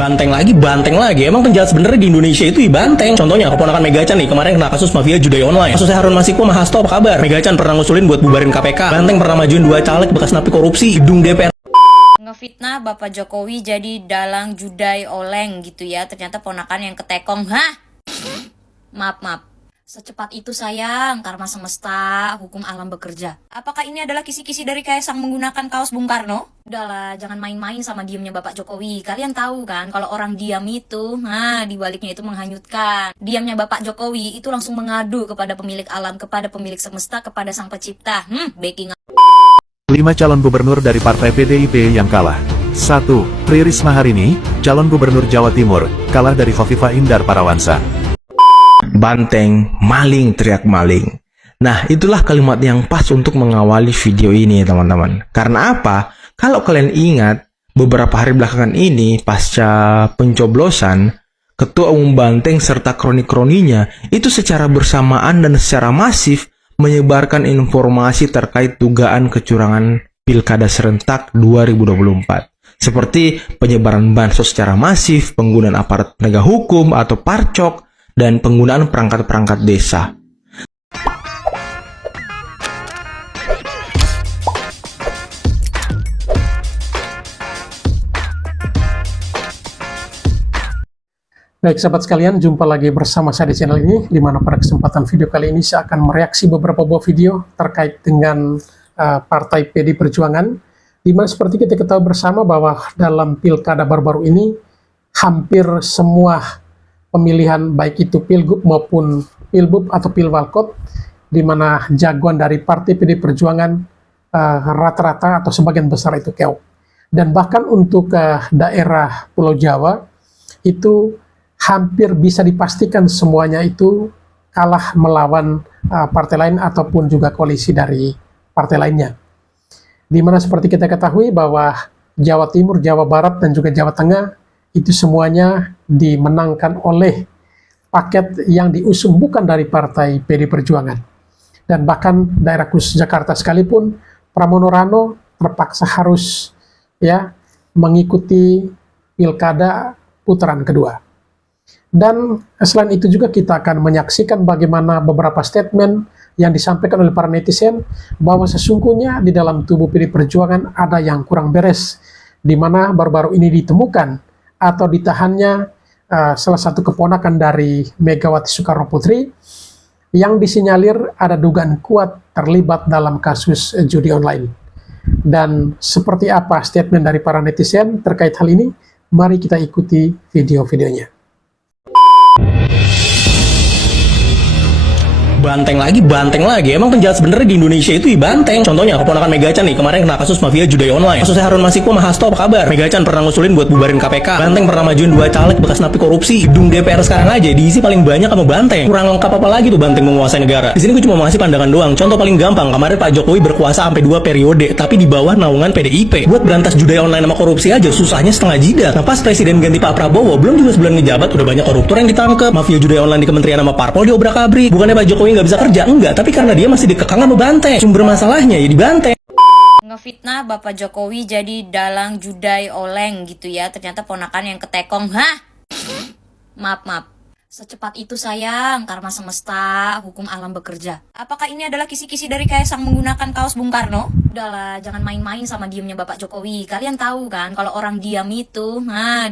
Banteng lagi. Emang penjahat sebenarnya di Indonesia itu banteng. Contohnya keponakan Megachan nih, kemarin kena kasus mafia judi online. Kasusnya Harun Masiku sama Hasto apa kabar? Megachan pernah ngusulin buat bubarin KPK. Banteng pernah majuin 2 caleg bekas napi korupsi gedung DPR. Ngefitnah Bapak Jokowi jadi dalang judai oleng gitu ya. Ternyata ponakan yang ketekong. Hah? Maaf. Secepat itu sayang, karma semesta, hukum alam bekerja. Apakah ini adalah kisi-kisi dari Kaisang menggunakan kaos Bung Karno? Udahlah, jangan main-main sama diamnya Bapak Jokowi. Kalian tahu kan, kalau orang diam itu, dibaliknya itu menghanyutkan. Diamnya Bapak Jokowi itu langsung mengadu kepada pemilik alam, kepada pemilik semesta, kepada sang pencipta. Backing 5 calon gubernur dari Partai PDIP yang kalah. 1. Tri Risma Harini, calon gubernur Jawa Timur, kalah dari Khofifah Indar Parawansa. Banteng, maling, teriak maling. Nah, itulah kalimat yang pas untuk mengawali video ini, teman-teman. Karena apa? Kalau kalian ingat, beberapa hari belakangan ini, pasca pencoblosan, Ketua Umum Banteng serta kroni-kroninya itu secara bersamaan dan secara masif menyebarkan informasi terkait dugaan kecurangan Pilkada Serentak 2024. Seperti penyebaran bansos secara masif, penggunaan aparat penegak hukum atau parcok, dan penggunaan perangkat-perangkat desa. Baik sahabat sekalian, jumpa lagi bersama saya di channel ini, di mana pada kesempatan video kali ini saya akan mereaksi beberapa buah video terkait dengan Partai PD Perjuangan, di mana seperti kita ketahui bersama bahwa dalam pilkada baru-baru ini, hampir semua pemilihan baik itu pilgub maupun pilbub atau pilwalkot, di mana jagoan dari Partai PD Perjuangan rata-rata atau sebagian besar itu keok. Dan bahkan untuk daerah Pulau Jawa itu hampir bisa dipastikan semuanya itu kalah melawan partai lain ataupun juga koalisi dari partai lainnya. Di mana seperti kita ketahui bahwa Jawa Timur, Jawa Barat, dan juga Jawa Tengah itu semuanya dimenangkan oleh paket yang diusung bukan dari Partai PD Perjuangan. Dan bahkan daerah khusus Jakarta sekalipun, Pramono Rano terpaksa harus mengikuti pilkada putaran kedua. Dan selain itu juga kita akan menyaksikan bagaimana beberapa statement yang disampaikan oleh para netizen bahwa sesungguhnya di dalam tubuh PD Perjuangan ada yang kurang beres, di mana baru-baru ini ditemukan atau ditahannya salah satu keponakan dari Megawati Soekarno Putri yang disinyalir ada dugaan kuat terlibat dalam kasus judi online. Dan seperti apa statement dari para netizen terkait hal ini? Mari kita ikuti video-videonya. Banteng lagi. Emang penjahat sebenarnya di Indonesia itu banteng. Contohnya keponakan Megachan nih, kemarin kena kasus mafia judi online. Kasusnya Harun Masiku sama Hasto apa kabar? Megachan pernah ngusulin buat bubarin KPK. Banteng pernah majuin 2 caleg bekas napi korupsi. Gedung DPR sekarang aja diisi paling banyak sama Banteng. Kurang lengkap apa lagi tuh Banteng menguasai negara? Di sini gue cuma mau ngasih pandangan doang. Contoh paling gampang, kemarin Pak Jokowi berkuasa sampai 2 periode, tapi di bawah naungan PDIP. Buat berantas judi online sama korupsi aja susahnya setengah jidat. Nah, pas presiden ganti Pak Prabowo, belum juga sebulan ngejabat udah banyak koruptor yang ditangkap. Mafia judi online di kementerian sama parpol diobrak-abrik. Bukannya Pak Jokowi nggak bisa kerja? Enggak. Tapi karena dia masih dikekang sama Banteng. Sumber masalahnya ya di Banteng. ngefitnah Bapak Jokowi jadi dalang judai oleng gitu ya. Ternyata ponakan yang ketekong. Hah? Maaf. Secepat itu sayang, karma semesta, hukum alam bekerja. Apakah ini adalah kisi-kisi dari Kaisang menggunakan kaos Bung Karno? Udahlah, jangan main-main sama diamnya Bapak Jokowi. Kalian tahu kan, kalau orang diam itu,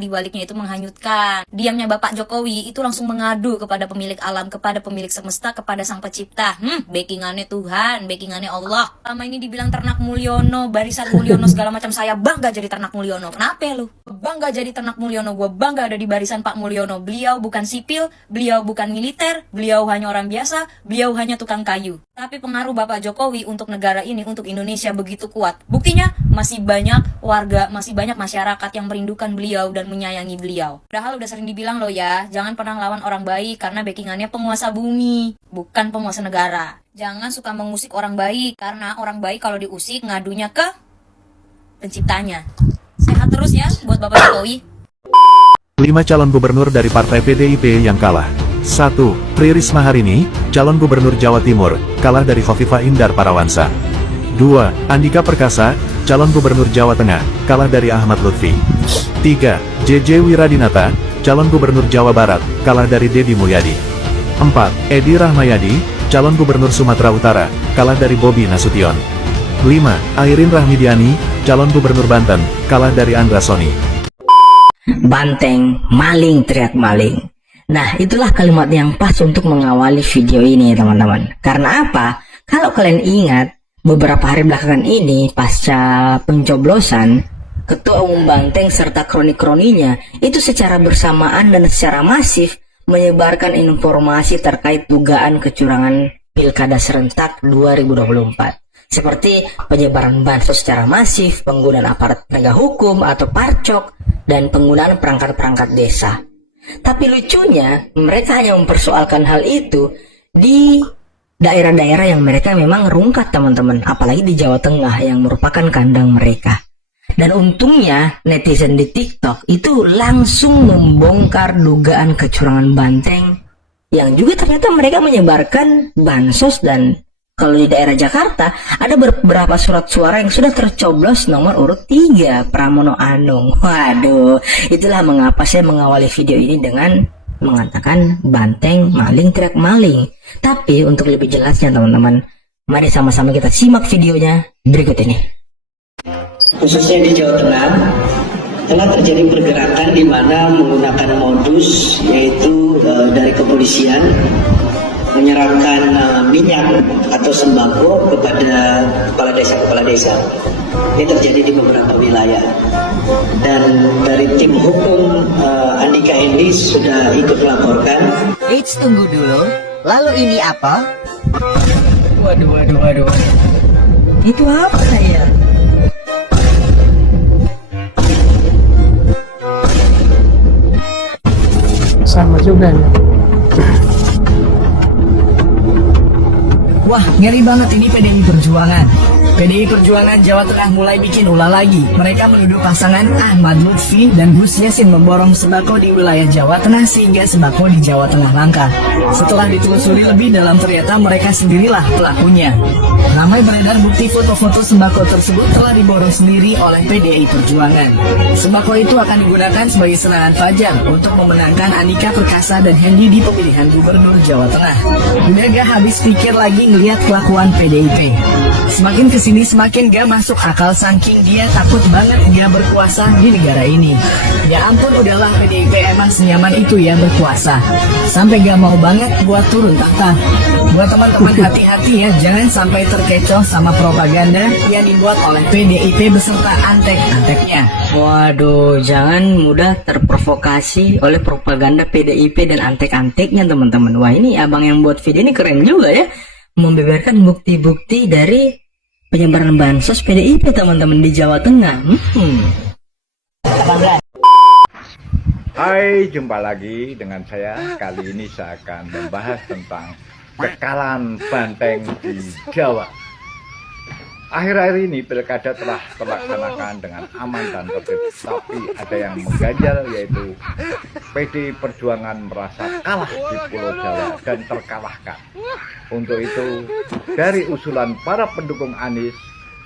dibaliknya itu menghanyutkan. Diamnya Bapak Jokowi itu langsung mengadu kepada pemilik alam, kepada pemilik semesta, kepada sang pencipta. Backingannya Tuhan, backingannya Allah. Lama ini dibilang ternak Mulyono, barisan Mulyono segala macam, saya bangga jadi ternak Mulyono. Kenapa lu? Bangga jadi ternak Mulyono, gue bangga ada di barisan Pak Mulyono. Beliau bukan sipil, beliau bukan militer, beliau hanya orang biasa, beliau hanya tukang kayu. Tapi pengaruh Bapak Jokowi untuk negara ini, untuk Indonesia begitu kuat. Buktinya masih banyak warga, masih banyak masyarakat yang merindukan beliau dan menyayangi beliau. Padahal udah sering dibilang loh ya, jangan pernah lawan orang baik karena backingannya penguasa bumi, bukan penguasa negara. Jangan suka mengusik orang baik karena orang baik kalau diusik ngadunya ke penciptanya. Sehat terus ya buat Bapak Jokowi. 5 calon gubernur dari Partai PDIP yang kalah. 1. Tri Risma Harini, calon gubernur Jawa Timur, kalah dari Khofifah Indar Parawansa. 2. Andika Perkasa, calon gubernur Jawa Tengah, kalah dari Ahmad Lutfi. 3. JJ Wiradinata, calon gubernur Jawa Barat, kalah dari Deddy Mulyadi. 4. Edi Rahmayadi, calon gubernur Sumatera Utara, kalah dari Bobi Nasution. 5. Airin Rahmidiani, calon gubernur Banten, kalah dari Andra Soni. Banteng, maling, teriak maling. Nah, itulah kalimat yang pas untuk mengawali video ini, teman-teman. Karena apa? Kalau kalian ingat, beberapa hari belakangan ini, pasca pencoblosan, Ketua Umum Banteng serta kroni-kroninya itu secara bersamaan dan secara masif menyebarkan informasi terkait dugaan kecurangan Pilkada serentak 2024. Seperti penyebaran bansos secara masif, penggunaan aparat penegak hukum atau parcok, dan penggunaan perangkat-perangkat desa. Tapi lucunya, mereka hanya mempersoalkan hal itu di daerah-daerah yang mereka memang rungkat, teman-teman. Apalagi di Jawa Tengah yang merupakan kandang mereka. Dan untungnya, netizen di TikTok itu langsung membongkar dugaan kecurangan Banteng, yang juga ternyata mereka menyebarkan bansos. Dan kalau di daerah Jakarta, ada beberapa surat suara yang sudah tercoblos nomor urut 3, Pramono Anung. Waduh, itulah mengapa saya mengawali video ini dengan mengatakan Banteng, maling, teriak maling. Tapi untuk lebih jelasnya, teman-teman, mari sama-sama kita simak videonya berikut ini. Khususnya di Jawa Tengah, telah terjadi pergerakan di mana menggunakan modus, yaitu dari kepolisian, menyerahkan minyak atau sembako kepada kepala desa. Ini terjadi di beberapa wilayah. Dan dari tim hukum Andika Endi sudah ikut melaporkan. Eits, tunggu dulu. Lalu ini apa? Waduh. Itu apa ya? Sama juga nih. Wah, ngeri banget ini PDI Perjuangan. PDI Perjuangan Jawa Tengah mulai bikin ulah lagi. Mereka menuduh pasangan Ahmad Lutfi dan Gus Yassin memborong sembako di wilayah Jawa Tengah sehingga sembako di Jawa Tengah langka. Setelah ditelusuri lebih dalam, ternyata mereka sendirilah pelakunya. Ramai beredar bukti foto-foto sembako tersebut telah diborong sendiri oleh PDI Perjuangan. Sembako itu akan digunakan sebagai serangan fajar untuk memenangkan Andika Perkasa dan Hendi di pemilihan gubernur Jawa Tengah. Udah gak habis pikir lagi ngelihat kelakuan PDIP. Semakin kesini semakin gak masuk akal saking dia takut banget dia berkuasa di negara ini. Ya ampun, udahlah PDIP emang senyaman itu ya berkuasa. Sampai gak mau banget buat turun tahta. Buat teman-teman hati-hati ya, jangan sampai terkecoh sama propaganda yang dibuat oleh PDIP beserta antek-anteknya. Waduh, jangan mudah terprovokasi oleh propaganda PDIP dan antek-anteknya, teman-teman. Wah, ini abang yang buat video ini keren juga ya. Membeberkan bukti-bukti dari penyebaran bansos PDIP, teman-teman, di Jawa Tengah. 18. Hai, jumpa lagi dengan saya. Kali ini saya akan membahas tentang kekalahan Banteng di Jawa. Akhir-akhir ini pilkada telah terlaksanakan dengan aman dan tertib, tapi ada yang mengganjal, yaitu PDI Perjuangan merasa kalah di Pulau Jawa dan terkalahkan. Untuk itu, dari usulan para pendukung Anies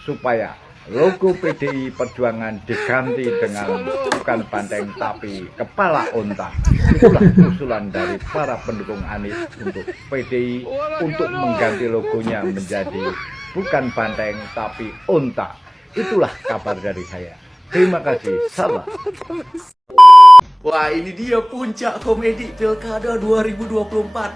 supaya logo PDI Perjuangan diganti dengan bukan banteng tapi kepala unta. Itulah usulan dari para pendukung Anies untuk PDI untuk mengganti logonya menjadi bukan banteng tapi unta. Itulah kabar dari saya. Terima kasih. Salam. Wah, ini dia puncak komedi Pilkada 2024.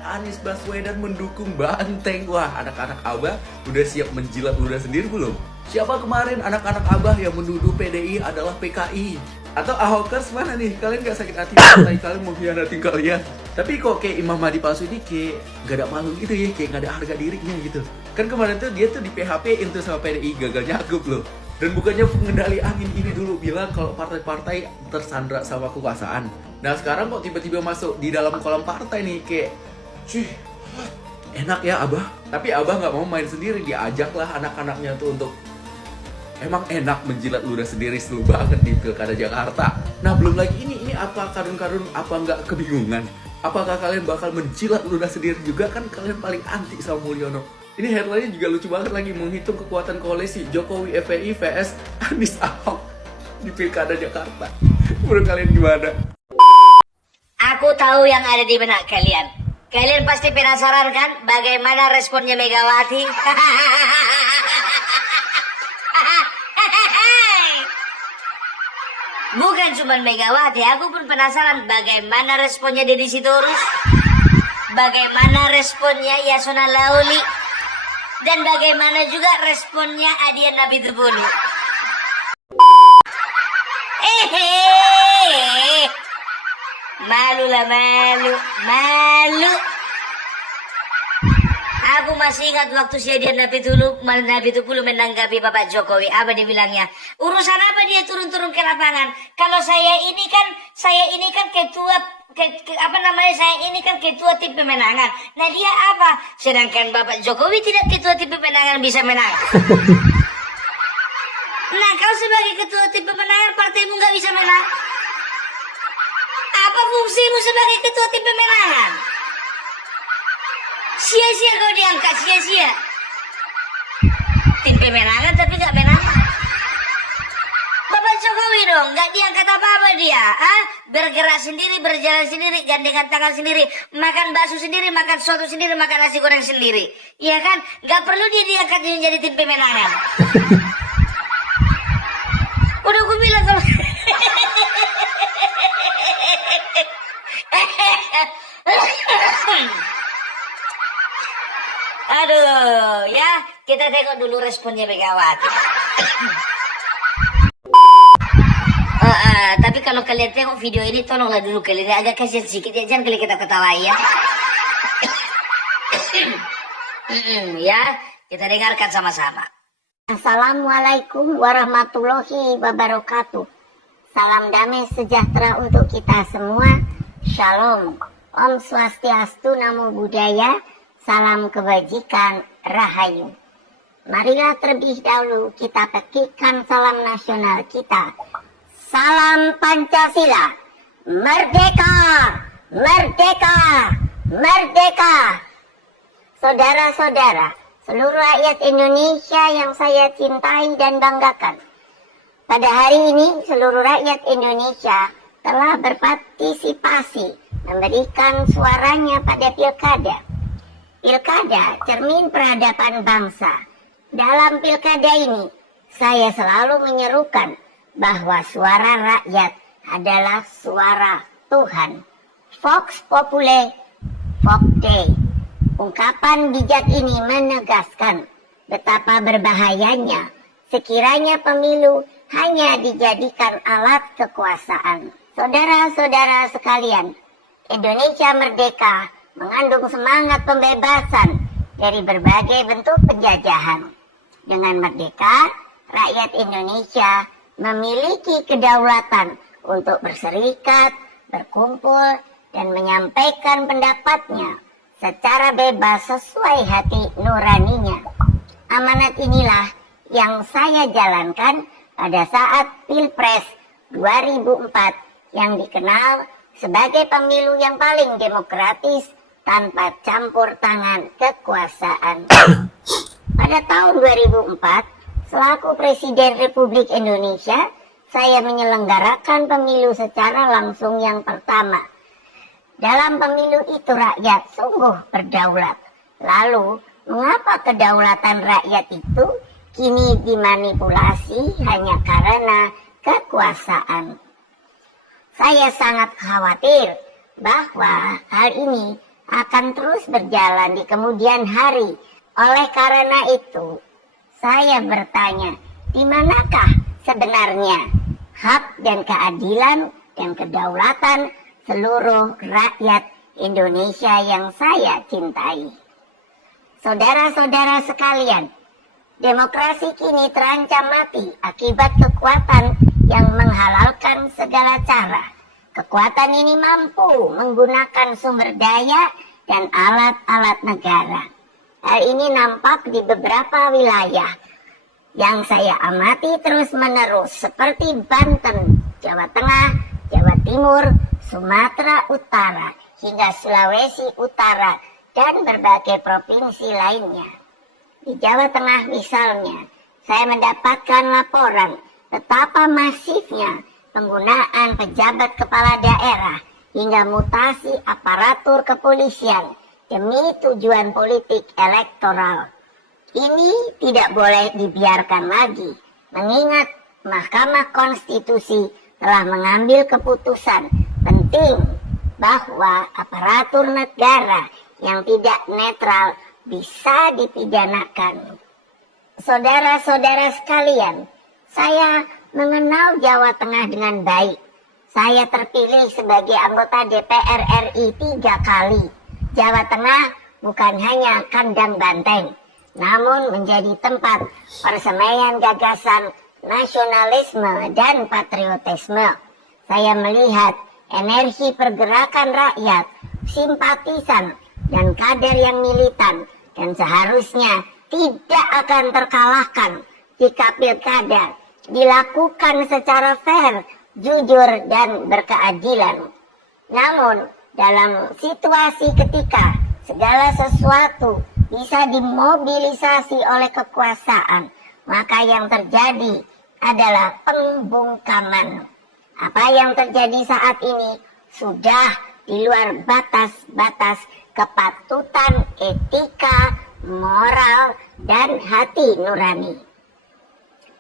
Anies Baswedan mendukung Banteng. Wah, anak-anak Abah udah siap menjilat ludah sendiri belum? Siapa kemarin anak-anak Abah yang menuduh PDI adalah PKI? Atau Ahokers mana nih? Kalian gak sakit hati partai kalian mengkhianati kalian? Tapi kok kayak Imam Mahdi palsu ini kayak gak ada malu gitu ya, kayak gak ada harga dirinya gitu. Kan kemarin tuh dia tuh di PHP-in tuh sama PDI, gagal nyakup loh. Dan bukannya pengendali angin ini dulu bilang kalau partai-partai tersandra sama kekuasaan. Nah sekarang kok tiba-tiba masuk di dalam kolam partai nih kayak, cuy, enak ya Abah. Tapi Abah gak mau main sendiri, diajaklah anak-anaknya tuh untuk emang enak menjilat ludah sendiri, seru banget di Pilkada Jakarta. Nah belum lagi ini apa karun-karun apa nggak kebingungan? Apakah kalian bakal menjilat ludah sendiri juga? Kan kalian paling anti sama Mulyono. Ini headline-nya juga lucu banget lagi, menghitung kekuatan koalisi Jokowi FPI vs Anies Ahok di Pilkada Jakarta. Menurut kalian gimana? Aku tahu yang ada di benak kalian. Kalian pasti penasaran kan bagaimana responnya Megawati? Bukan cuma Megawati, aku pun penasaran bagaimana responnya Deddy Sitorus, bagaimana responnya Yasona Lauli, dan bagaimana juga responnya Adian Apitupulu. Malu lah, malu. Aku masih ingat waktu si Adian Apitupulu menanggapi Bapak Jokowi. Apa dia bilangnya? Urusan apa dia turun-turun ke lapangan? Kalau saya ini kan ketua ketua tim pemenangan. Nah dia apa? Sedangkan Bapak Jokowi tidak ketua tim pemenangan bisa menang. Nah kau sebagai ketua tim pemenangan partaimu nggak bisa menang. Apa fungsimu sebagai ketua tim pemenangan? Sia-sia kau diangkat, sia-sia. Tim pemenangan tapi nggak menang. Bapak Jokowi dong, nggak diangkat apa-apa dia, bergerak sendiri, berjalan sendiri, gandengan tangan sendiri, makan bakso sendiri, makan soto sendiri, makan nasi goreng sendiri, iya kan? Nggak perlu dia diangkat menjadi tim pemenangan. Udah aku bilang kalau aduh, ya kita tengok dulu responnya Megawati. Tapi kalau kalian tengok video ini, tolonglah dulu kalian agak kasihan sedikit ya, jangan kalian kita ketawain ya. Ya, kita dengarkan sama-sama. Assalamualaikum warahmatullahi wabarakatuh. Salam damai sejahtera untuk kita semua. Shalom. Om Swastiastu, Namo Buddhaya. Salam kebajikan, Rahayu. Marilah terlebih dahulu kita petikkan salam nasional kita. Salam Pancasila. Merdeka! Merdeka! Merdeka! Saudara-saudara, seluruh rakyat Indonesia yang saya cintai dan banggakan. Pada hari ini, seluruh rakyat Indonesia telah berpartisipasi memberikan suaranya pada pilkada. Pilkada cermin peradaban bangsa. Dalam pilkada ini, saya selalu menyerukan bahwa suara rakyat adalah suara Tuhan. Vox Populi, Vox Dei. Ungkapan bijak ini menegaskan betapa berbahayanya sekiranya pemilu hanya dijadikan alat kekuasaan. Saudara-saudara sekalian, Indonesia merdeka mengandung semangat pembebasan dari berbagai bentuk penjajahan. Dengan merdeka, rakyat Indonesia memiliki kedaulatan untuk berserikat, berkumpul, dan menyampaikan pendapatnya secara bebas sesuai hati nuraninya. Amanat inilah yang saya jalankan pada saat Pilpres 2004 yang dikenal sebagai pemilu yang paling demokratis tanpa campur tangan kekuasaan. Pada tahun 2004, selaku Presiden Republik Indonesia, saya menyelenggarakan pemilu secara langsung yang pertama. Dalam pemilu itu rakyat sungguh berdaulat. Lalu, mengapa kedaulatan rakyat itu kini dimanipulasi hanya karena kekuasaan? Saya sangat khawatir bahwa hal ini akan terus berjalan di kemudian hari. Oleh karena itu, saya bertanya, di manakah sebenarnya hak dan keadilan dan kedaulatan seluruh rakyat Indonesia yang saya cintai? Saudara-saudara sekalian, demokrasi kini terancam mati akibat kekuatan yang menghalalkan segala cara. Kekuatan ini mampu menggunakan sumber daya dan alat-alat negara. Hal ini nampak di beberapa wilayah yang saya amati terus-menerus seperti Banten, Jawa Tengah, Jawa Timur, Sumatera Utara, hingga Sulawesi Utara, dan berbagai provinsi lainnya. Di Jawa Tengah misalnya, saya mendapatkan laporan betapa masifnya penggunaan pejabat kepala daerah hingga mutasi aparatur kepolisian demi tujuan politik elektoral. Ini tidak boleh dibiarkan lagi, mengingat Mahkamah Konstitusi telah mengambil keputusan penting bahwa aparatur negara yang tidak netral bisa dipidanakan. Saudara-saudara sekalian, saya mengenal Jawa Tengah dengan baik. Saya terpilih sebagai anggota DPR RI 3 kali. Jawa Tengah bukan hanya kandang banteng, namun menjadi tempat persemaian gagasan nasionalisme dan patriotisme. Saya melihat energi pergerakan rakyat, simpatisan, dan kader yang militan, dan seharusnya tidak akan terkalahkan jika pilkada dilakukan secara fair, jujur, dan berkeadilan. Namun, dalam situasi ketika segala sesuatu bisa dimobilisasi oleh kekuasaan, maka yang terjadi adalah pembungkaman. Apa yang terjadi saat ini sudah di luar batas-batas kepatutan etika, moral, dan hati nurani.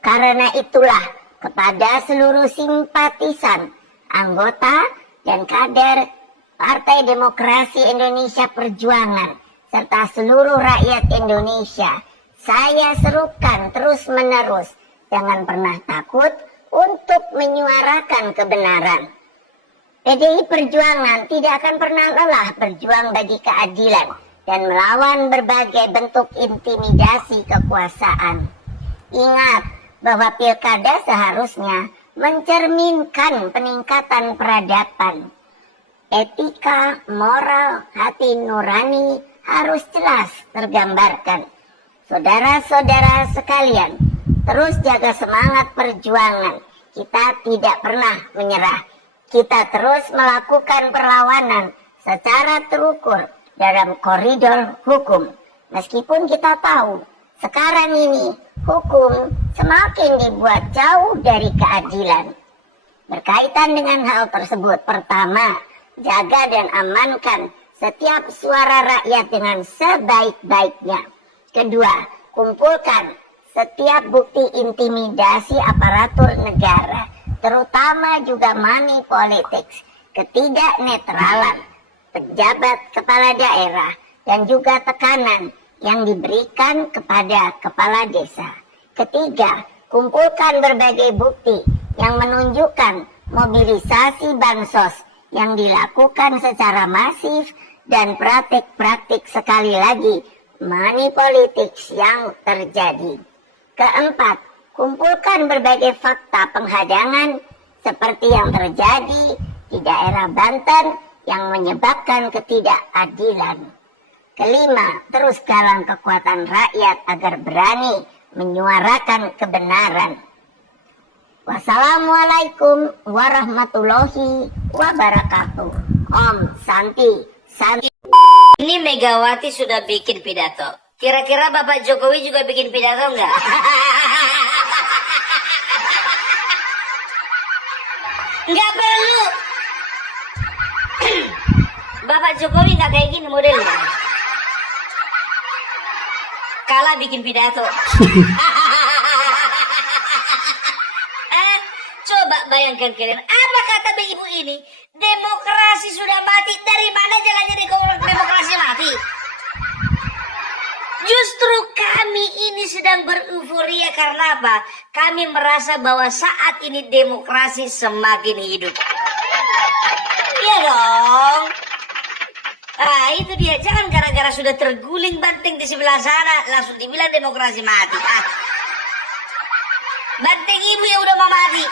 Karena itulah kepada seluruh simpatisan, anggota, dan kader Partai Demokrasi Indonesia Perjuangan, serta seluruh rakyat Indonesia, saya serukan terus-menerus, jangan pernah takut untuk menyuarakan kebenaran. PDI Perjuangan tidak akan pernah lelah berjuang bagi keadilan dan melawan berbagai bentuk intimidasi kekuasaan. Ingat bahwa pilkada seharusnya mencerminkan peningkatan peradaban. Etika, moral, hati nurani harus jelas tergambarkan. Saudara-saudara sekalian, terus jaga semangat perjuangan. Kita tidak pernah menyerah. Kita terus melakukan perlawanan secara terukur dalam koridor hukum. Meskipun kita tahu sekarang ini hukum semakin dibuat jauh dari keadilan. Berkaitan dengan hal tersebut, pertama, jaga dan amankan setiap suara rakyat dengan sebaik-baiknya. Kedua, kumpulkan setiap bukti intimidasi aparatur negara, terutama juga money politics, ketidaknetralan pejabat kepala daerah, dan juga tekanan yang diberikan kepada kepala desa. Ketiga, kumpulkan berbagai bukti yang menunjukkan mobilisasi bansos yang dilakukan secara masif dan praktik-praktik sekali lagi money politics yang terjadi. Keempat, kumpulkan berbagai fakta penghadangan seperti yang terjadi di daerah Banten yang menyebabkan ketidakadilan. Kelima, terus galang kekuatan rakyat agar berani menyuarakan kebenaran. Wassalamualaikum warahmatullahi wabarakatuh. Om Santi Santi. Ini Megawati sudah bikin pidato. Kira-kira Bapak Jokowi juga bikin pidato nggak? Nggak perlu. Bapak Jokowi nggak kayak gini modelnya. Kalah bikin pidato. Coba bayangkan kalian, apa kata ibu ini? Demokrasi sudah mati. Dari mana jalannya demokrasi mati? Justru kami ini sedang beruforia karena apa? Kami merasa bahwa saat ini demokrasi semakin hidup. Iya dong. Ah, itu dia. Jangan gara-gara sudah terguling banteng di sebelah sana langsung dibilang demokrasi mati. Ah. Banteng ibu yang udah mau mati.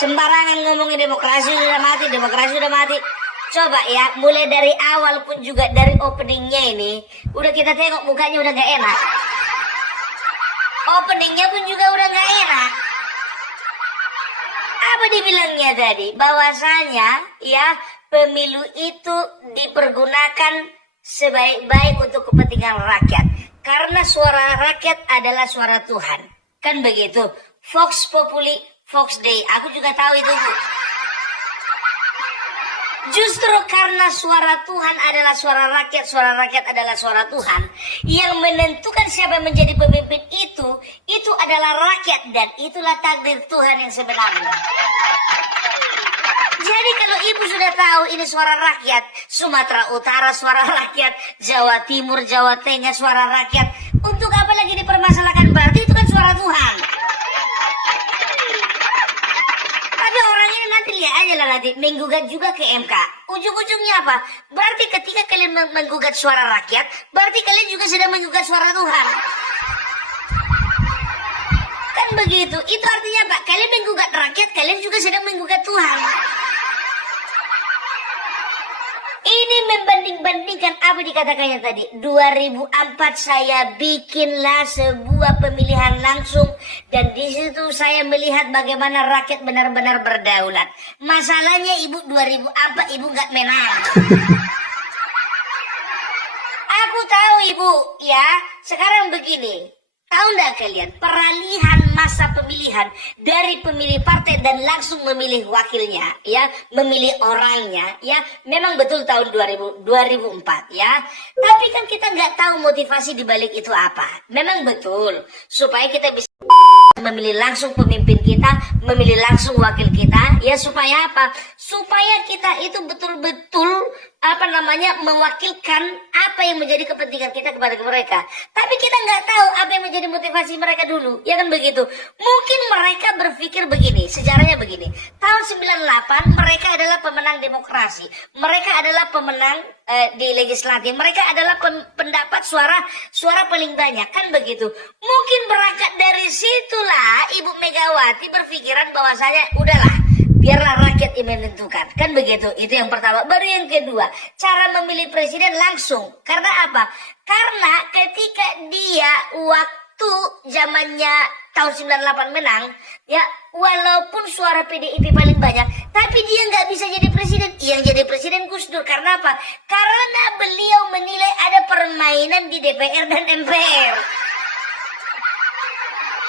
Sembarangan ngomongin demokrasi sudah mati, demokrasi sudah mati. Coba ya, mulai dari awal pun juga dari openingnya ini, udah kita tengok mukanya udah gak enak. Openingnya pun juga udah gak enak. Apa dibilangnya tadi? Bahwasanya ya pemilu itu dipergunakan sebaik-baik untuk kepentingan rakyat. Karena suara rakyat adalah suara Tuhan. Kan begitu. Vox Populi, Vox Dei. Aku juga tahu itu, Bu. Justru karena suara Tuhan adalah suara rakyat adalah suara Tuhan, yang menentukan siapa yang menjadi pemimpin itu adalah rakyat, dan itulah takdir Tuhan yang sebenarnya. Jadi kalau ibu sudah tahu ini suara rakyat, Sumatera Utara suara rakyat, Jawa Timur, Jawa Tengah suara rakyat, untuk apa lagi dipermasalahkan? Berarti itu kan suara Tuhan. Tapi orang ini nanti lihat aja lah, nanti menggugat juga ke MK. Ujung-ujungnya apa? Berarti ketika kalian menggugat suara rakyat, berarti kalian juga sedang menggugat suara Tuhan. Kan begitu. Itu artinya apa? Kalian menggugat rakyat, kalian juga sedang menggugat Tuhan. Ini membanding-bandingkan apa dikatakannya tadi. 2004 saya bikinlah sebuah pemilihan langsung, dan di situ saya melihat bagaimana rakyat benar-benar berdaulat. Masalahnya ibu 2004 ibu nggak menang. Aku tahu ibu ya. Sekarang begini. Tahu nggak kalian, peralihan masa pemilihan dari pemilih partai dan langsung memilih wakilnya, ya, memilih orangnya, ya, memang betul tahun 2004, ya. Tapi kan kita nggak tahu motivasi dibalik itu apa. Memang betul, supaya kita bisa memilih langsung pemimpin kita, memilih langsung wakil kita, ya, supaya apa? Supaya kita itu betul-betul mewakilkan apa yang menjadi kepentingan kita kepada mereka. Tapi kita nggak tahu apa yang menjadi motivasi mereka dulu, ya kan begitu? Mungkin mereka berpikir begini, sejarahnya begini. Tahun 98 mereka adalah pemenang demokrasi, mereka adalah pemenang di legislatif, mereka adalah pendapat suara paling banyak, kan begitu? Mungkin berangkat dari situlah Ibu Megawati berpikiran bahwasanya udahlah, biarlah rakyat yang menentukan. Kan begitu. Itu yang pertama. Baru yang kedua, cara memilih presiden langsung. Karena apa? Karena ketika dia waktu zamannya tahun 98 menang, ya, walaupun suara PDIP paling banyak, tapi dia nggak bisa jadi presiden. Yang jadi presiden Gus Dur. Karena apa? Karena beliau menilai ada permainan di DPR dan MPR.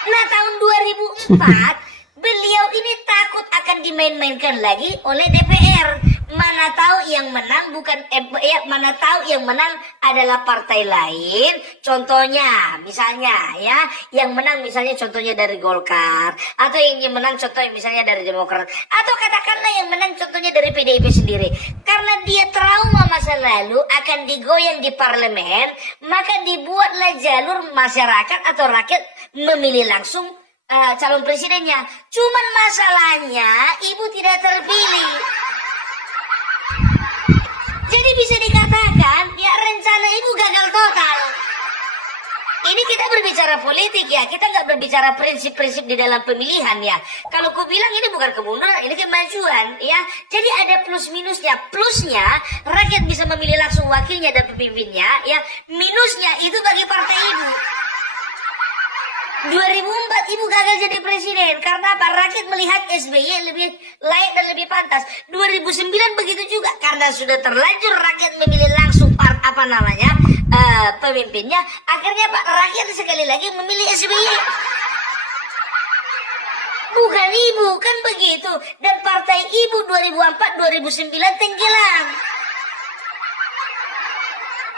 Nah, tahun 2004 beliau ini takut akan dimain-mainkan lagi oleh DPR. Mana tahu yang menang mana tahu yang menang adalah partai lain. Contohnya, misalnya ya, yang menang misalnya contohnya dari Golkar, atau yang menang contohnya misalnya dari Demokrat, atau katakanlah yang menang contohnya dari PDIP sendiri. Karena dia trauma masa lalu akan digoyang di parlemen, maka dibuatlah jalur masyarakat atau rakyat memilih langsung calon presidennya. Cuman masalahnya ibu tidak terpilih. Jadi bisa dikatakan ya rencana ibu gagal total. Ini kita berbicara politik ya, kita nggak berbicara prinsip-prinsip di dalam pemilihan ya. Kalau ku bilang ini bukan kemunduran, ini kemajuan ya. Jadi ada plus minusnya. Plusnya rakyat bisa memilih langsung wakilnya dan pemimpinnya ya. Minusnya itu bagi partai ibu. 2004 ibu gagal jadi presiden karena apa? Rakyat melihat SBY lebih layak dan lebih pantas. 2009 begitu juga karena sudah terlanjur rakyat memilih langsung pemimpinnya. Akhirnya Pak, rakyat sekali lagi memilih SBY. Bukan ibu, kan begitu. Dan partai ibu 2004-2009 tenggelam.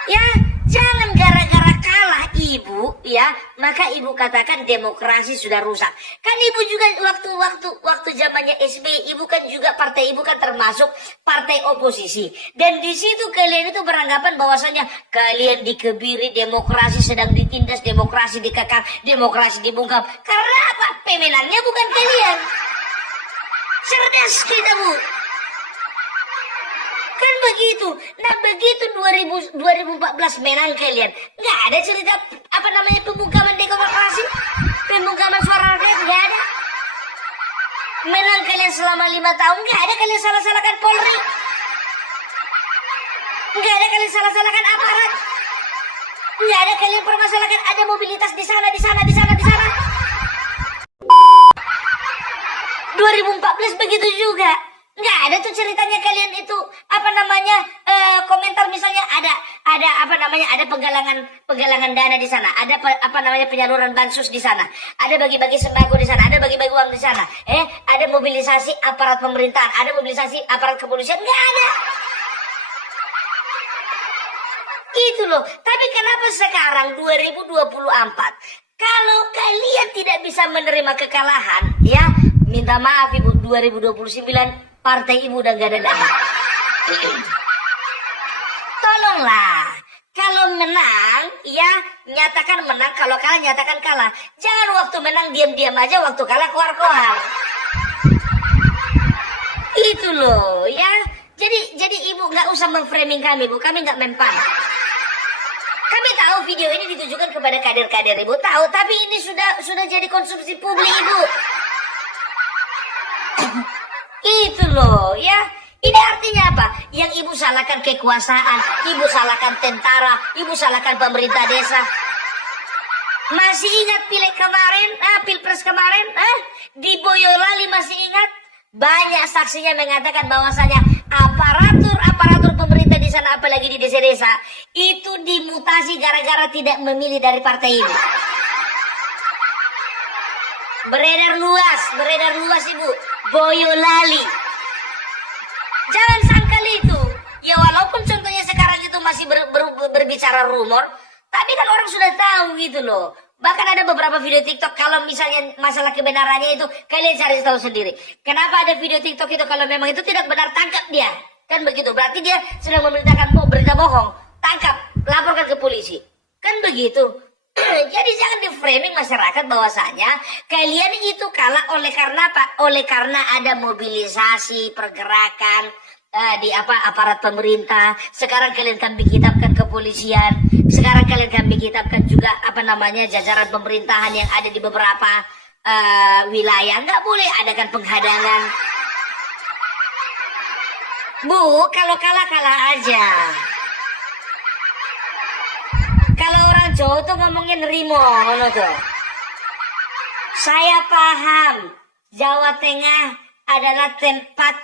Ya, jangan gara-gara kalah ibu ya, maka ibu katakan demokrasi sudah rusak. Kan ibu juga waktu zamannya SBY, ibu kan juga partai ibu kan termasuk partai oposisi. Dan di situ kalian itu beranggapan bahwasanya kalian dikebiri, demokrasi sedang ditindas, demokrasi dikekang, demokrasi dibungkam. Karena apa? Pemenangnya bukan kalian. Cerdas kita, Bu. Kan begitu. Nah begitu 2014 menang kalian. Nggak ada cerita pembungkaman demokrasi, pembungkaman suara rakyat, nggak ada. Menang kalian selama 5 tahun, nggak ada kalian salah-salahkan Polri, nggak ada kalian salah-salahkan aparat, nggak ada kalian permasalahkan ada mobilitas di sana. 2014 begitu juga. Nggak ada tuh ceritanya kalian itu komentar misalnya ada ada ada penggalangan dana di sana, ada penyaluran bansos di sana, ada bagi-bagi sembako di sana, ada bagi-bagi uang di sana, ada mobilisasi aparat pemerintahan, ada mobilisasi aparat kepolisian, nggak ada. Itu loh. Tapi kenapa sekarang 2024 kalau kalian tidak bisa menerima kekalahan, ya minta maaf Ibu, 2029 partai Ibu udah gak ada lagi. Tolonglah, kalau menang ya nyatakan menang, kalau kalah nyatakan kalah. Jangan waktu menang diam-diam aja, waktu kalah koar-koar. Itu loh ya. Jadi Ibu nggak usah memframing kami Bu, kami nggak mempan. Kami tahu video ini ditujukan kepada kader-kader Ibu, tahu, tapi ini sudah jadi konsumsi publik Ibu. Itu loh ya. Ini artinya apa? Yang Ibu salahkan kekuasaan, Ibu salahkan tentara, Ibu salahkan pemerintah desa. Masih ingat pileg kemarin, pilpres kemarin, di Boyolali masih ingat? Banyak saksinya mengatakan bahwasanya aparatur pemerintah di sana, apalagi di desa-desa, itu dimutasi gara-gara tidak memilih dari partai Ibu. Beredar luas Ibu, Boyolali. Jangan sangkal itu. Ya walaupun contohnya sekarang itu masih berbicara rumor, tapi kan orang sudah tahu gitu loh. Bahkan ada beberapa video TikTok, kalau misalnya masalah kebenarannya itu kalian cari tahu sendiri. Kenapa ada video TikTok itu kalau memang itu tidak benar, tangkap dia. Kan begitu, berarti dia sedang memberitakan berita bohong. Tangkap, laporkan ke polisi. Kan begitu. Jadi jangan di-framing masyarakat bahwasanya kalian itu kalah oleh karena apa? Oleh karena ada mobilisasi, pergerakan di aparat pemerintah. Sekarang kalian kambing hitamkan kepolisian. Sekarang kalian kambing hitamkan juga jajaran pemerintahan yang ada di beberapa wilayah. Nggak boleh adakan penghadangan. Bu, kalau kalah aja. Kalau orang Jawa tuh ngomongin nerimo, ngono tuh. Saya paham Jawa Tengah adalah tempat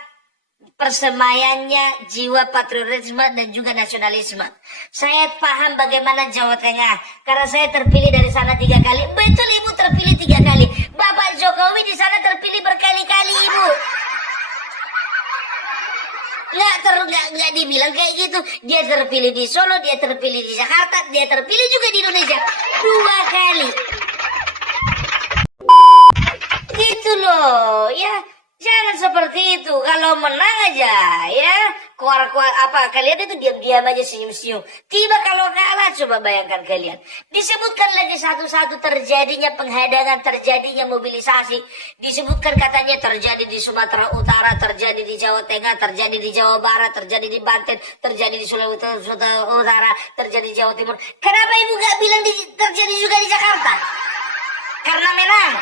persemayannya jiwa patriotisme dan juga nasionalisme. Saya paham bagaimana Jawa Tengah, karena saya terpilih dari sana 3 kali. Betul Ibu terpilih 3 kali. Bapak Jokowi di sana terpilih berkali-kali Ibu. Nggak dibilang kayak gitu. Dia terpilih di Solo, dia terpilih di Jakarta, dia terpilih juga di Indonesia 2 kali. Gitu loh ya. Jangan seperti itu. Kalau menang aja ya keluar-keluar kalian itu diam-diam aja, senyum-senyum. Tiba kalau kalah, coba bayangkan kalian. Disebutkan lagi satu-satu terjadinya penghadangan, terjadinya mobilisasi. Disebutkan katanya terjadi di Sumatera Utara, terjadi di Jawa Tengah, terjadi di Jawa Barat, terjadi di Banten, terjadi di Sulawesi Utara, terjadi di Jawa Timur. Kenapa Ibu nggak bilang terjadi juga di Jakarta? Karena menang.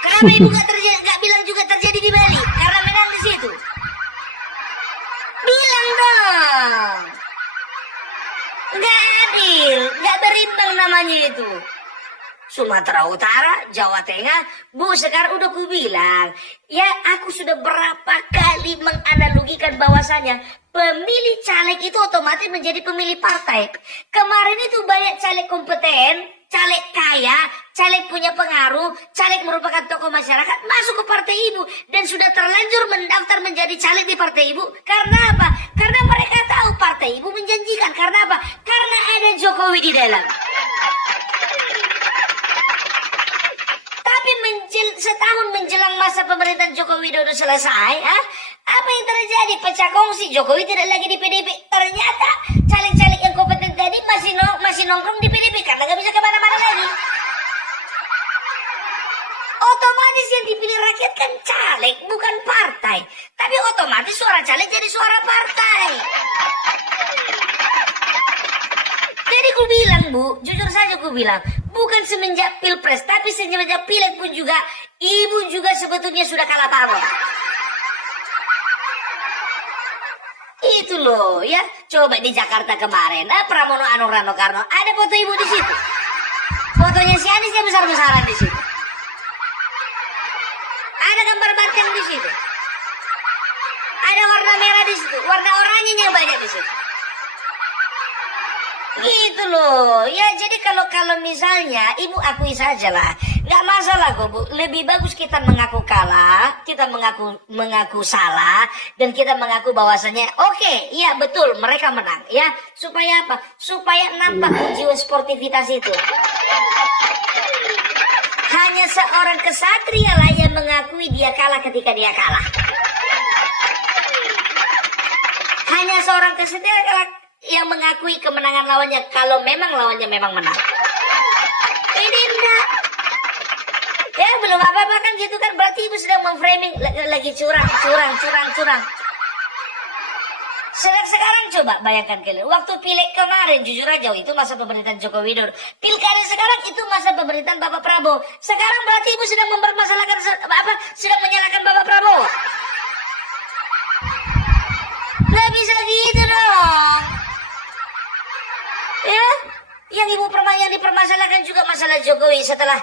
Kenapa Ibu nggak bilang juga terjadi di Bali? Karena menang di situ. Bilang dong. Nggak adil, nggak berimbang namanya itu. Sumatera Utara, Jawa Tengah, Bu, sekarang udah ku bilang. Ya, aku sudah berapa kali menganalogikan bahwasanya pemilih caleg itu otomatis menjadi pemilih partai. Kemarin itu banyak caleg kompeten, caleg kaya, caleg punya pengaruh, caleg merupakan tokoh masyarakat, masuk ke partai Ibu dan sudah terlanjur mendaftar menjadi caleg di partai Ibu. Karena apa? Karena mereka tahu partai Ibu menjanjikan. Karena apa? Karena ada Jokowi di dalam. Tapi setahun menjelang masa pemerintahan Joko Widodo selesai, apa yang terjadi? Pecah kongsi, Jokowi tidak lagi di PDIP. Ternyata caleg-caleg yang kompeten tadi masih nongkrong di PDIP karena nggak bisa kemana-mana lagi. Otomatis yang dipilih rakyat kan caleg, bukan partai. Tapi otomatis suara caleg jadi suara partai. Jadi ku bilang Bu, jujur saja ku bilang, bukan semenjak pilpres, tapi semenjak pileg pun juga, Ibu juga sebetulnya sudah kalah pamor. Itu loh ya, coba di Jakarta kemarin, Pramono Anung Rano Karno, ada foto Ibu di situ. Fotonya si Anies yang besar-besaran di situ. Ada gambar banteng di situ. Ada warna merah di situ, warna oranye yang banyak di situ. Gitu loh. Ya jadi kalau misalnya ibu akui saja lah, nggak masalah kok Bu. Lebih bagus kita mengaku kalah, kita mengaku salah, dan kita mengaku bahwasanya oke, iya betul mereka menang ya. Supaya apa? Supaya nampak jiwa sportivitas itu. Hanya seorang kesatria lah yang mengakui dia kalah ketika dia kalah. Hanya seorang kesatria yang mengakui kemenangan lawannya kalau memang lawannya memang menang. Ini enggak. Ya belum apa-apa kan gitu kan, berarti ibu sedang memframing lagi curang. Sekarang coba bayangkan kalian, waktu pileg kemarin jujur aja itu masa pemerintahan Joko Widodo. Pilkada sekarang itu masa pemerintahan Bapak Prabowo. Sekarang berarti ibu sedang mempermasalahkan sedang menyalahkan Bapak Prabowo. Nggak bisa gitu dong. Ya, yang yang dipermasalahkan juga masalah Jokowi setelah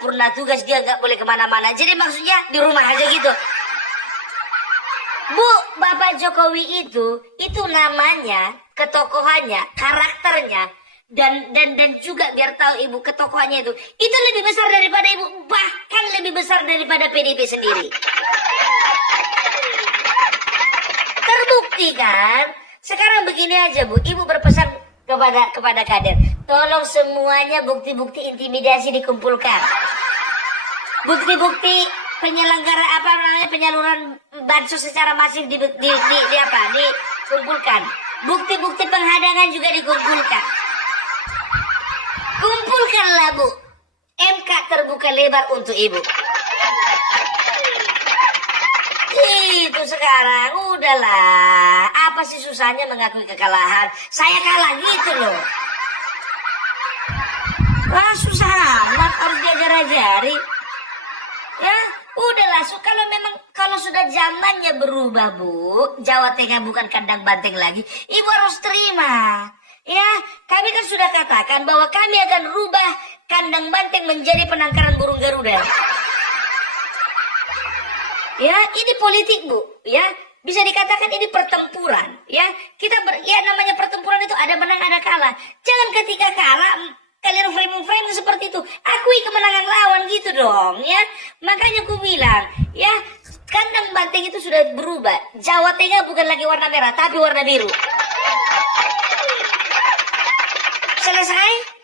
purna tugas dia nggak boleh kemana-mana. Jadi maksudnya di rumah aja gitu. Bu, Bapak Jokowi itu namanya, ketokohannya, karakternya, dan juga biar tahu ibu ketokohannya itu lebih besar daripada ibu, bahkan lebih besar daripada PDIP sendiri. Terbukti kan? Sekarang begini aja Bu, ibu berpesan kepada kader, tolong semuanya bukti-bukti intimidasi dikumpulkan. Bukti-bukti penyaluran bansos secara masif dikumpulkan. Bukti-bukti penghadangan juga dikumpulkan. Kumpulkanlah Bu. MK terbuka lebar untuk ibu. Itu sekarang udahlah. Apa sih susahnya mengakui kekalahan? Saya kalah gitu loh. Wah susah amat, harus diajar-ajari. Ya, udahlah. Kalau sudah zamannya berubah Bu, Jawa Tengah bukan kandang banteng lagi. Ibu harus terima. Ya, kami kan sudah katakan bahwa kami akan rubah kandang banteng menjadi penangkaran burung Garuda. Ya, ini politik Bu. Ya, bisa dikatakan ini pertempuran. Ya, namanya pertempuran itu ada menang ada kalah. Jangan ketika kalah kalian frame seperti itu. Akui kemenangan lawan gitu dong, ya. Makanya aku bilang, ya, kandang banteng itu sudah berubah. Jawa Tengah bukan lagi warna merah, tapi warna biru.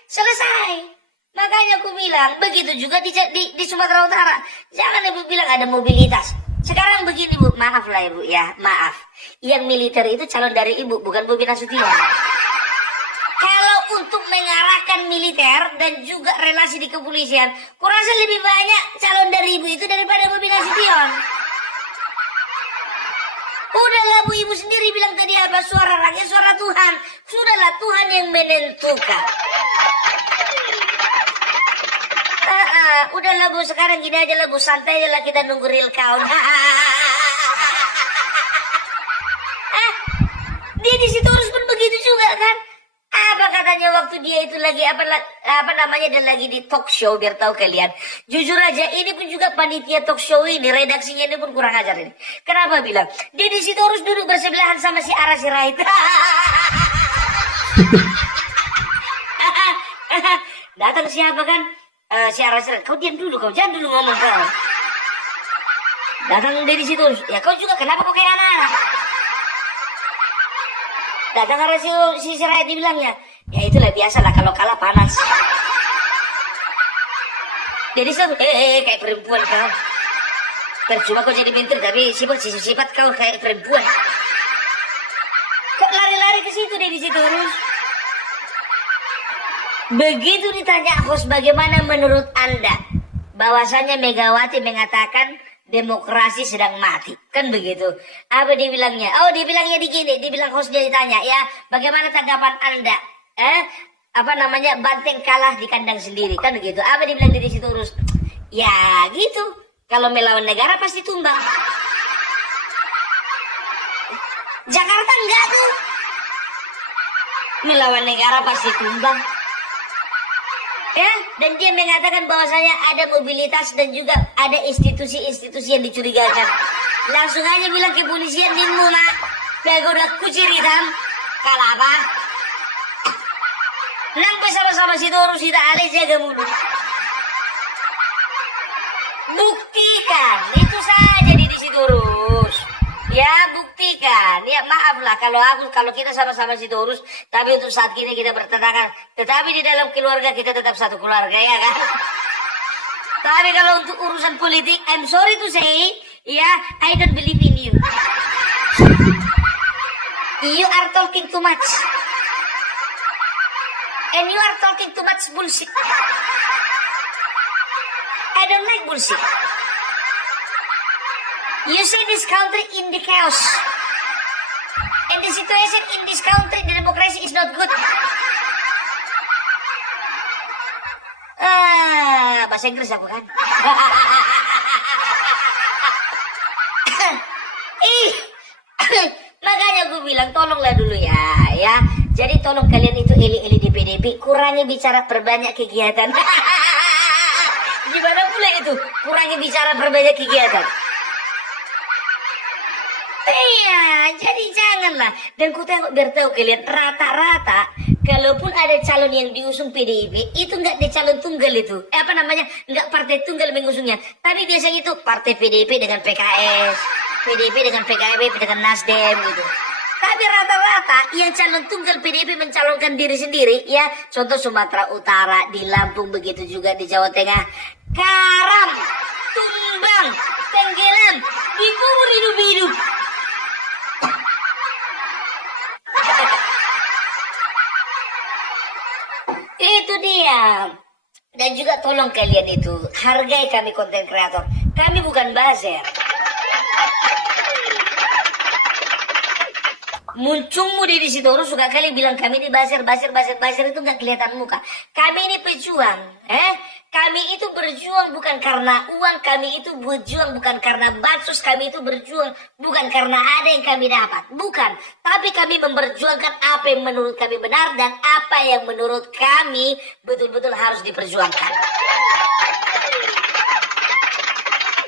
Selesai. Makanya aku bilang, begitu juga di Sumatera Utara. Jangan ibu bilang ada mobilitas. Sekarang begini Bu, maaf lah ibu ya, maaf. Yang militer itu calon dari ibu, bukan Bobi Nasution. Kalau untuk mengarahkan militer dan juga relasi di kepolisian, kurasa lebih banyak calon dari ibu itu daripada Bobi Nasution. Udahlah Bu, ibu sendiri bilang tadi apa, suara rakyat, suara Tuhan. Sudahlah, Tuhan yang menentukan. Udahlah Bu, sekarang gini aja lah Bu, santai aja lah, kita nunggu real count. Dia di situ harus pun begitu juga kan? Apa katanya waktu dia itu lagi dan lagi di talk show, biar tahu kalian. Jujur aja, ini pun juga panitia talk show ini, redaksinya ini pun kurang ajar ini. Kenapa bilang? Dia di situ harus duduk bersebelahan sama si Ara Sirait. Datang siapa kan? Si Ara Sirait. Kau diam dulu, kau jangan dulu ngomong kau. Datang dari situ. Ya kau juga kenapa kau kayak anak-anak? Datang karena si Sirait dibilangnya, ya itulah biasa lah kalau kalah panas. Jadi kayak perempuan kau. Percuma kau jadi menteri tapi sifat kau kayak perempuan. Kok lari-lari ke situ deh di situ terus. Begitu ditanya host, bagaimana menurut Anda? Bahwasanya Megawati mengatakan demokrasi sedang mati, kan begitu. Apa dia bilangnya? Oh, dia bilangnya begini, dibilang host, dia ditanya, ya, bagaimana tanggapan Anda? Banteng kalah di kandang sendiri, kan begitu. Apa dia bilang dari situ terus? Ya, gitu. Kalau melawan negara pasti tumbang. Jakarta enggak tuh. Melawan negara pasti tumbang. Ya, dan dia mengatakan bahwasanya ada mobilitas dan juga ada institusi-institusi yang dicurigakan. Langsung aja bilang ke polisian, dimuna, udah kucir hitam. Kalah apa? Nampak sama-sama si Dorus kita alih jaga mulut. Buktikan, itu saja di Sitorus. Ya buktikan. Ya maaflah kalau kita sama-sama Sitorus, tapi untuk saat ini kita bertentangan. Tetapi di dalam keluarga kita tetap satu keluarga, ya kan? Tapi kalau untuk urusan politik, I'm sorry to say, ya I don't believe in you. You are talking too much. And you are talking too much bullshit. I don't like bullshit. You see this country in the chaos. And the situation in this country, the democracy is not good. Bahasa Inggris aku kan. Makanya gue bilang tolonglah dulu ya. Jadi tolong kalian itu elit-elit di PDP kurangi bicara, perbanyak kegiatan. Gimana pula itu? Kurangi bicara, perbanyak kegiatan. Iya, jadi janganlah. Dan ku tengok biar tahu kalian rata-rata, kalaupun ada calon yang diusung PDIP, itu nggak ada calon tunggal itu. Nggak partai tunggal mengusungnya. Tapi biasanya itu partai PDIP dengan PKS, PDIP dengan PKB, dengan Nasdem gitu. Tapi rata-rata yang calon tunggal PDIP mencalonkan diri sendiri, ya. Contoh Sumatera Utara, di Lampung, begitu juga di Jawa Tengah. Karam, tumbang, tenggelam, dikubur hidup-hidup. Itu dia. Dan juga tolong kalian itu hargai kami konten kreator. Kami bukan buzzer. Muncungmu di Sitorus suka kali bilang kami ini buzzer itu nggak kelihatan muka. Kami ini pejuang, Kami itu berjuang bukan karena uang, kami itu berjuang bukan karena bansos, kami itu berjuang bukan karena ada yang kami dapat, bukan. Tapi kami memperjuangkan apa yang menurut kami benar dan apa yang menurut kami betul-betul harus diperjuangkan.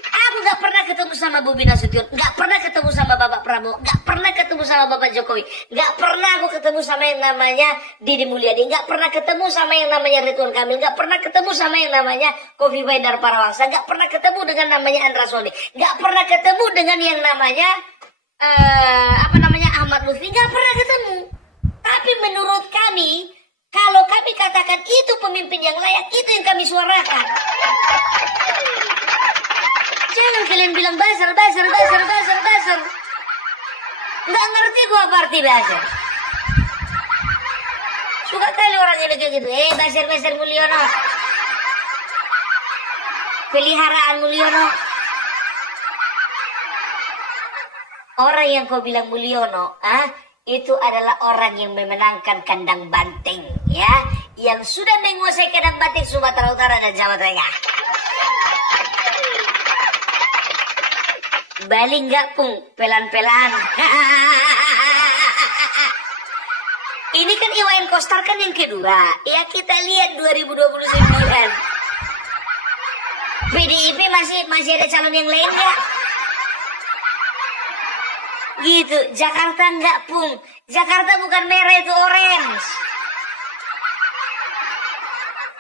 Aku gak pernah ketemu sama Bobi Nasution, gak pernah ketemu sama Bapak Prabowo, gak pernah ketemu sama Bapak Jokowi, gak pernah aku ketemu sama yang namanya Deddy Mulyadi, gak pernah ketemu sama yang namanya Ridwan Kamil, gak pernah ketemu sama yang namanya Khofifah Indar Parawansa, gak pernah ketemu dengan namanya Andra Soni, gak pernah ketemu dengan yang namanya Ahmad Lutfi, gak pernah ketemu. Tapi menurut kami, kalau kami katakan itu pemimpin yang layak, itu yang kami suarakan. Jangan kalian bilang buzzer. Nggak ngerti gua apa arti buzzer. Suka kali orang yang kayak gitu. Buzzer Mulyono. Peliharaan Mulyono. Orang yang kau bilang Mulyono, itu adalah orang yang memenangkan kandang banteng, ya, yang sudah menguasai kandang banteng Sumatera Utara dan Jawa Tengah. Balik nggak pung, pelan-pelan. Ini kan Iwayan Koster kan yang kedua. Ya kita lihat 2029. PDIP masih ada calon yang lain nggak? Gitu. Jakarta nggak pung. Jakarta bukan merah, itu orange.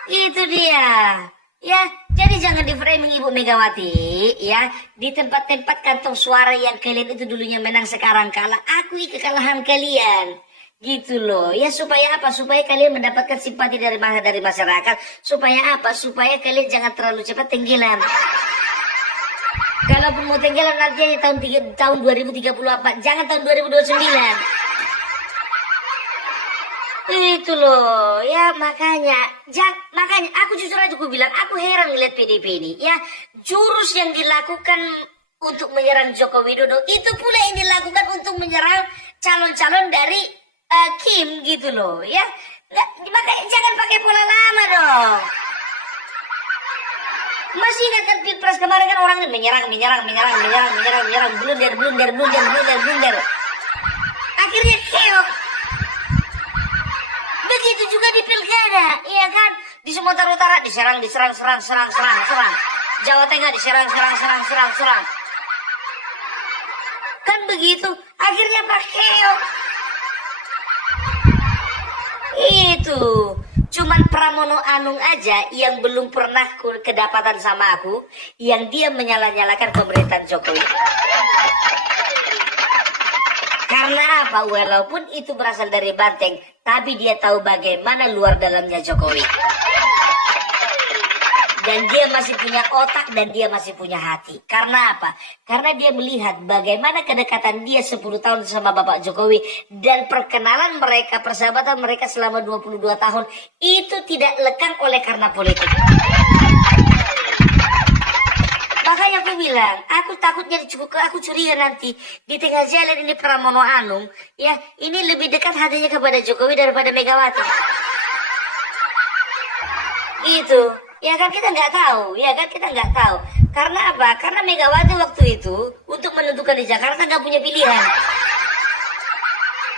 Itu dia. Ya, jadi jangan di framing Ibu Megawati, ya. Di tempat-tempat kantong suara yang kalian itu dulunya menang sekarang kalah, akui kekalahan kalian. Gitu loh. Ya supaya apa? Supaya kalian mendapatkan simpati dari masyarakat. Supaya apa? Supaya kalian jangan terlalu cepat tenggelam. Kalaupun mau tenggelam nanti tahun 2034, jangan tahun 2029. Itu loh, ya makanya aku jujur aja aku bilang, aku heran ngeliat PDP ini, ya. Jurus yang dilakukan untuk menyerang Joko Widodo itu pula yang dilakukan untuk menyerang calon-calon dari Kim gitu loh, ya. Makanya jangan pakai pola lama dong. Masih ingat kan Pilpres kemarin kan orang menyerang, blunder. Akhirnya keok. Begitu juga di pilkada, iya kan? Di Sumatera Utara diserang. Jawa Tengah diserang. Kan begitu, akhirnya pakai itu. Cuman Pramono Anung aja yang belum pernah kedapatan sama aku, yang dia menyala-nyalakan pemerintahan Jokowi. Karena apa? Walaupun itu berasal dari Banteng, tapi dia tahu bagaimana luar dalamnya Jokowi. Dan dia masih punya otak dan dia masih punya hati. Karena apa? Karena dia melihat bagaimana kedekatan dia 10 tahun sama Bapak Jokowi. Dan perkenalan mereka, persahabatan mereka selama 22 tahun. Itu tidak lekang oleh karena politik. Makanya aku bilang, aku takutnya aku curiga nanti. Di tengah jalan ini Pramono Anung, ya ini lebih dekat hatinya kepada Jokowi daripada Megawati. Gitu. Ya kan kita nggak tahu, Karena apa? Karena Megawati waktu itu untuk menentukan di Jakarta nggak punya pilihan.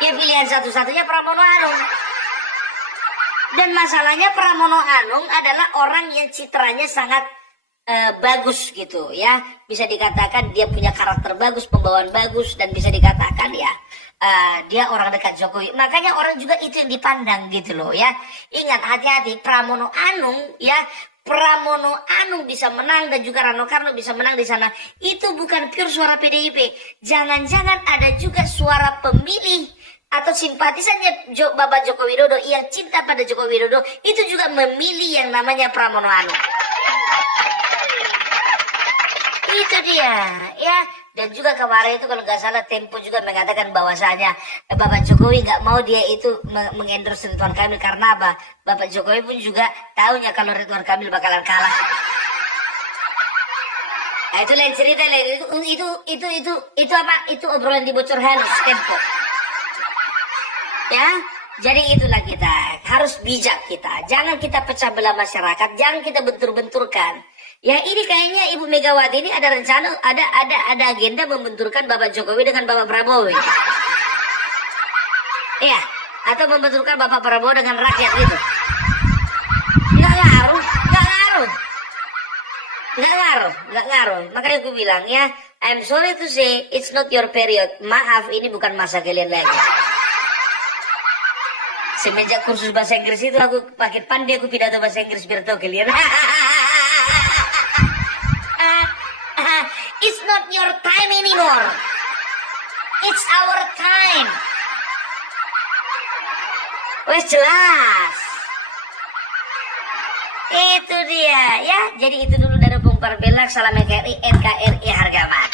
Ya pilihan satu-satunya Pramono Anung. Dan masalahnya Pramono Anung adalah orang yang citranya sangat bagus gitu ya. Bisa dikatakan dia punya karakter bagus, pembawaan bagus, dan bisa dikatakan ya dia orang dekat Jokowi. Makanya orang juga itu yang dipandang gitu loh ya. Ingat, hati-hati, Pramono Anung ya. Pramono Anung bisa menang dan juga Rano Karno bisa menang di sana. Itu bukan pure suara PDIP. Jangan-jangan ada juga suara pemilih atau simpatisannya Bapak Joko Widodo yang cinta pada Joko Widodo itu juga memilih yang namanya Pramono Anung. Itu dia ya. Dan juga kemarin itu kalau nggak salah Tempo juga mengatakan bahwasanya Bapak Jokowi nggak mau dia itu mengendorse Ridwan Kamil karena apa? Bapak Jokowi pun juga tahunya kalau Ridwan Kamil bakalan kalah. Nah, itu lain cerita, itu apa? Itu obrolan dibocor halus Tempo. Ya, jadi itulah kita harus bijak kita. Jangan kita pecah belah masyarakat, jangan kita bentur-benturkan. Ya ini kayaknya Ibu Megawati ini ada rencana, ada agenda membenturkan Bapak Jokowi dengan Bapak Prabowo. Iya, atau membenturkan Bapak Prabowo dengan rakyat gitu. Nggak ngaruh. Makanya aku bilang ya, I'm sorry to say, it's not your period. Maaf, ini bukan masa kalian lagi. Semenjak kursus bahasa Inggris itu aku pakai pandai aku pidato bahasa Inggris biar tahu kalian. It's not your time anymore. It's our time. Wes jelas. Itu dia ya. Jadi itu dulu dari Bung Parbelak. Salam NKRI, NKRI harga mati.